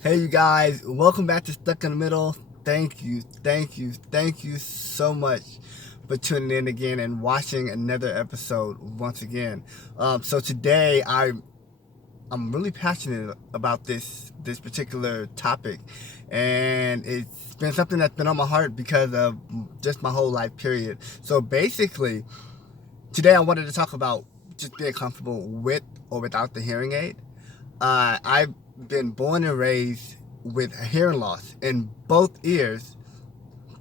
Hey, you guys, welcome back to Stuck in the Middle. Thank you so much for tuning in again and watching another episode once again. So today I'm really passionate about this particular topic, and it's been something that's been on my heart because of just my whole life period. So basically, today I wanted to talk about just being comfortable with or without the hearing aid. I've been born and raised with hearing loss in both ears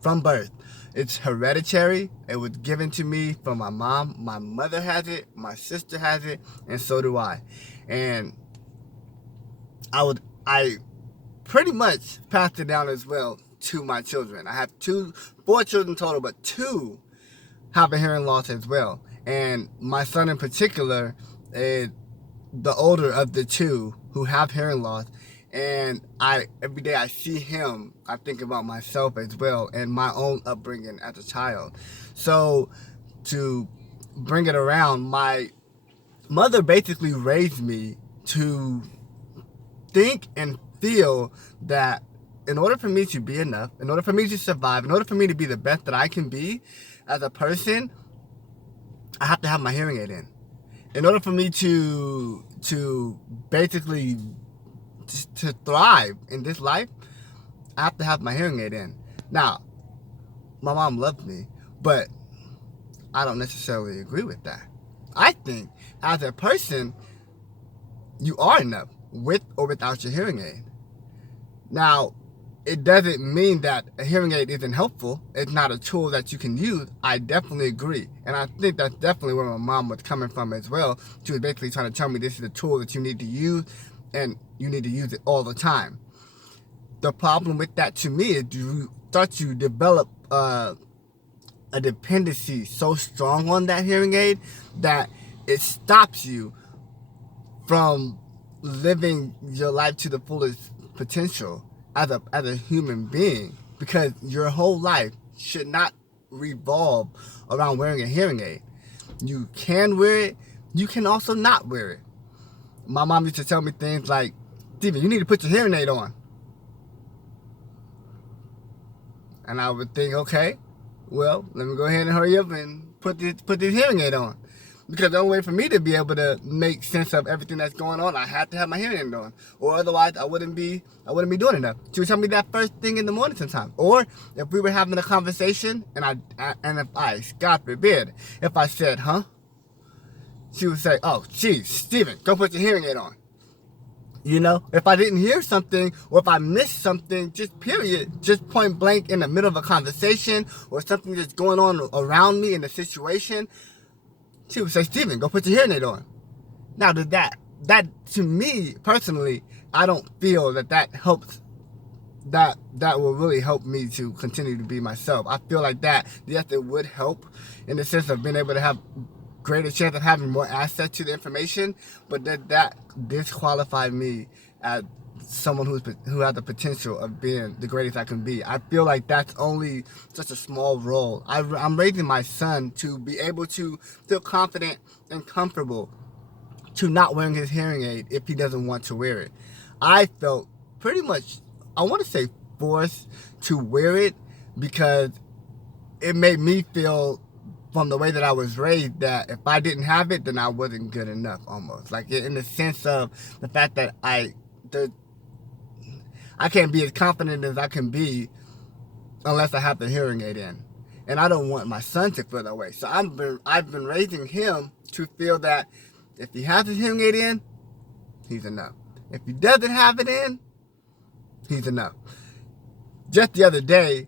from birth. It's hereditary. It was given to me from my mom. My mother has it, my sister has it, and so do I. And I pretty much passed it down as well to my children. I have four children total, but two have a hearing loss as well. And my son in particular is the older of the two who have hearing loss. And every day I see him, I think about myself as well and my own upbringing as a child. So to bring it around, my mother basically raised me to think and feel that in order for me to be enough, in order for me to survive, in order for me to be the best that I can be as a person, I have to have my hearing aid in. In order for me to basically to thrive in this life, I have to have my hearing aid in. Now, my mom loved me, but I don't necessarily agree with that. I think as a person, you are enough with or without your hearing aid. Now, it doesn't mean that a hearing aid isn't helpful. It's not a tool that you can use. I definitely agree. And I think that's definitely where my mom was coming from as well. She was basically trying to tell me this is a tool that you need to use and you need to use it all the time. The problem with that to me is you start to develop a dependency so strong on that hearing aid that it stops you from living your life to the fullest potential as a human being, because your whole life should not revolve around wearing a hearing aid. You can wear it, you can also not wear it. My mom used to tell me things like, Steven, you need to put your hearing aid on. And I would think, okay, well, let me go ahead and hurry up and put this hearing aid on. Because the only way for me to be able to make sense of everything that's going on, I have to have my hearing aid on, or otherwise I wouldn't be doing enough. She would tell me that first thing in the morning sometimes, or if we were having a conversation and if I, God forbid, if I said, "Huh," she would say, "Oh, geez, Steven, go put your hearing aid on." You know, if I didn't hear something or if I missed something, just period, just point blank in the middle of a conversation or something that's going on around me in the situation, she would say, Steven, go put your hearing aid on. Now, that to me personally, I don't feel that helps. That will really help me to continue to be myself. I feel like that, yes, it would help in the sense of being able to have greater chance of having more access to the information, but that disqualified me as someone who has the potential of being the greatest I can be. I feel like that's only such a small role. I'm raising my son to be able to feel confident and comfortable to not wearing his hearing aid if he doesn't want to wear it. I felt pretty much, I want to say, forced to wear it because it made me feel from the way that I was raised that if I didn't have it, then I wasn't good enough, almost. Like in the sense of the fact that I can't be as confident as I can be unless I have the hearing aid in. And I don't want my son to feel that way. So I've been raising him to feel that if he has his hearing aid in, he's enough. If he doesn't have it in, he's enough. Just the other day,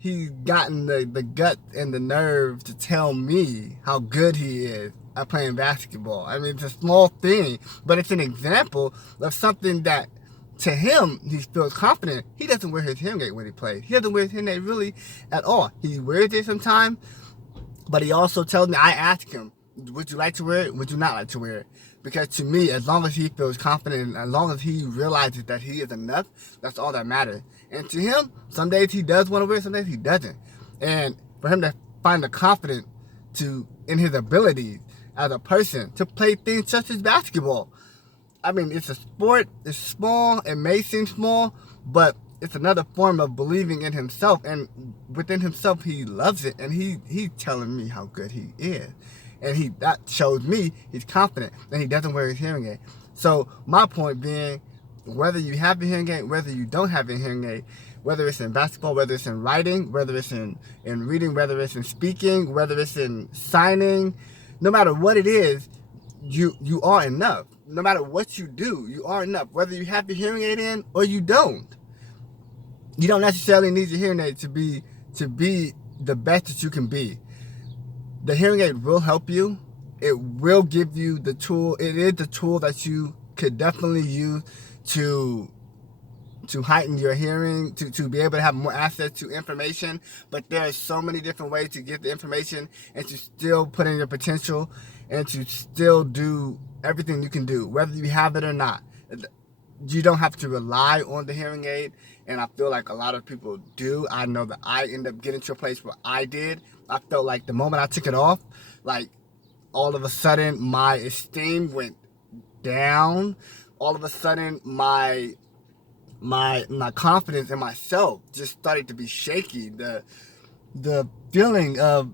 he's gotten the gut and the nerve to tell me how good he is at playing basketball. I mean, it's a small thing, but it's an example of something that to him, he feels confident. He doesn't wear his hearing aid when he plays. He doesn't wear his hearing aid really at all. He wears it sometimes, but he also tells me, I ask him, would you like to wear it? Would you not like to wear it? Because to me, as long as he feels confident, as long as he realizes that he is enough, that's all that matters. And to him, some days he does want to wear it, some days he doesn't. And for him to find the confidence in his abilities as a person to play things such as basketball, I mean, it's a sport. It's small. It may seem small, but it's another form of believing in himself. And within himself, he loves it. And he's telling me how good he is. And that shows me he's confident. And he doesn't wear his hearing aid. So my point being, whether you have a hearing aid, whether you don't have a hearing aid, whether it's in basketball, whether it's in writing, whether it's in reading, whether it's in speaking, whether it's in signing, no matter what it is, you are enough. No matter what you do, you are enough. Whether you have the hearing aid in or you don't. You don't necessarily need your hearing aid to be the best that you can be. The hearing aid will help you. It will give you the tool. It is the tool that you could definitely use to heighten your hearing, to be able to have more access to information. But there are so many different ways to get the information and to still put in your potential and to still do everything you can do, whether you have it or not. You don't have to rely on the hearing aid, and I feel like a lot of people do. I know that I end up getting to a place where I did. I felt like the moment I took it off, like all of a sudden my esteem went down. All of a sudden my confidence in myself just started to be shaky. The feeling of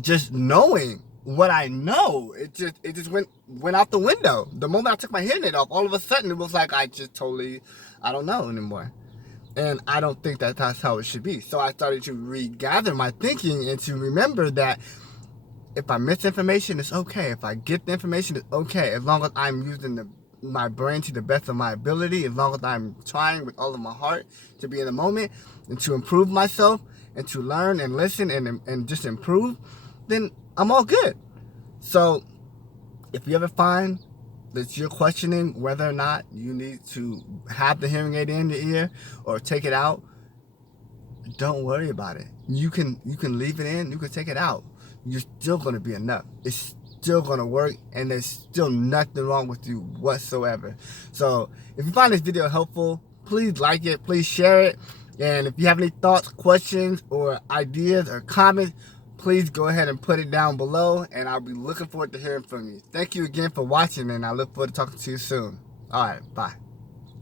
just knowing what I know, it just went out the window. The moment I took my hearing aid off, all of a sudden it was like I don't know anymore. And I don't think that that's how it should be. So I started to regather my thinking and to remember that if I miss information, it's okay. If I get the information, it's okay. As long as I'm using my brain to the best of my ability, as long as I'm trying with all of my heart to be in the moment and to improve myself and to learn and listen and just improve, then I'm all good. So if you ever find that you're questioning whether or not you need to have the hearing aid in your ear or take it out, don't worry about it. You can leave it in, you can take it out. You're still going to be enough. It's still going to work, and there's still nothing wrong with you whatsoever. So if you find this video helpful, please like it, please share it. And if you have any thoughts, questions, or ideas or comments, please go ahead and put it down below, and I'll be looking forward to hearing from you. Thank you again for watching, and I look forward to talking to you soon. All right, bye.